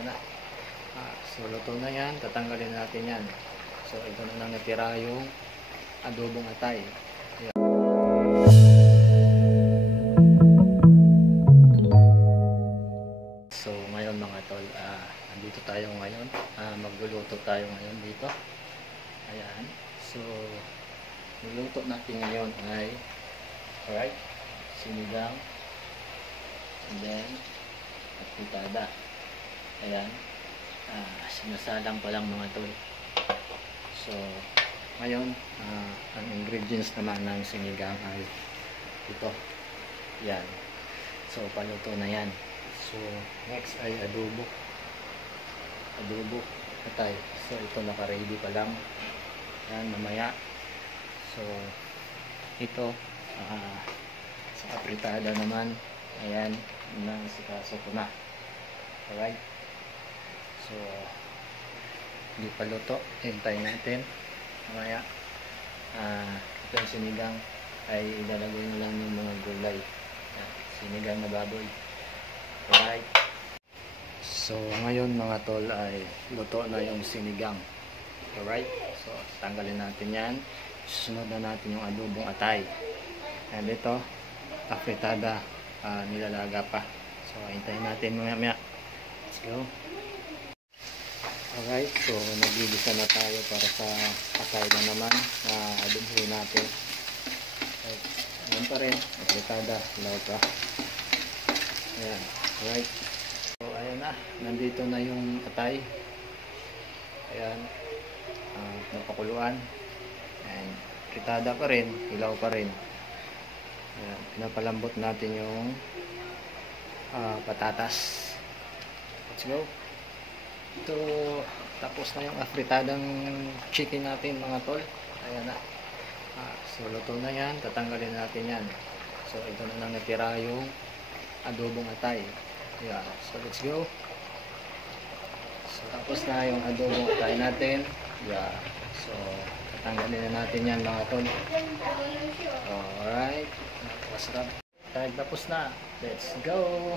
Ayan na. So luto na yan. Tatanggalin natin yan. So ito na lang natira yung adobong atay. Ayan. So ngayon mga tol, andito tayo ngayon. Magluluto tayo ngayon dito. Ayan. So niluto natin ngayon ay alright, sinigang, and then pitada. Ayan. Sinasalang pa lang mga tol. So ngayon ang ingredients naman ng sinigang ay ito. Yan. So paluto na yan. So next ay adobo atay. So ito naka-ready pa lang yan mamaya. So ito sa apritada naman, ayan, nasikaso ko na. Alright, so hindi pa luto, hintayin natin mamaya. Ito yung sinigang ay ilalagay na lang yung mga gulay. Sinigang na baboy. Alright, so ngayon mga tol ay luto na yung sinigang. Alright, so tanggalin natin yan. Susunod na natin yung adobong atay. And ito, afritada, nilalaga pa. So hintayin natin maya. Let's go. Alright, so nagigisa na tayo para sa atay na naman na adobo natin. Ayan pa rin, afritada, law pa. Ayan, alright. So ayan na, nandito na yung atay. Ayan, napakuluan. And fritada pa rin, ilaw pa rin. Ayan, pinapalambot natin yung patatas. Let's go. Ito, tapos na yung afritadang chicken natin mga tol. Ayan na. So luto na yan, tatanggalin natin yan. So ito na lang natira yung adobong atay. Ayan, so let's go. So tapos na yung adobong atay natin. Yeah. So tatanggalin na natin yan mga tol. Alright. Masarap. Tapos na. Let's go.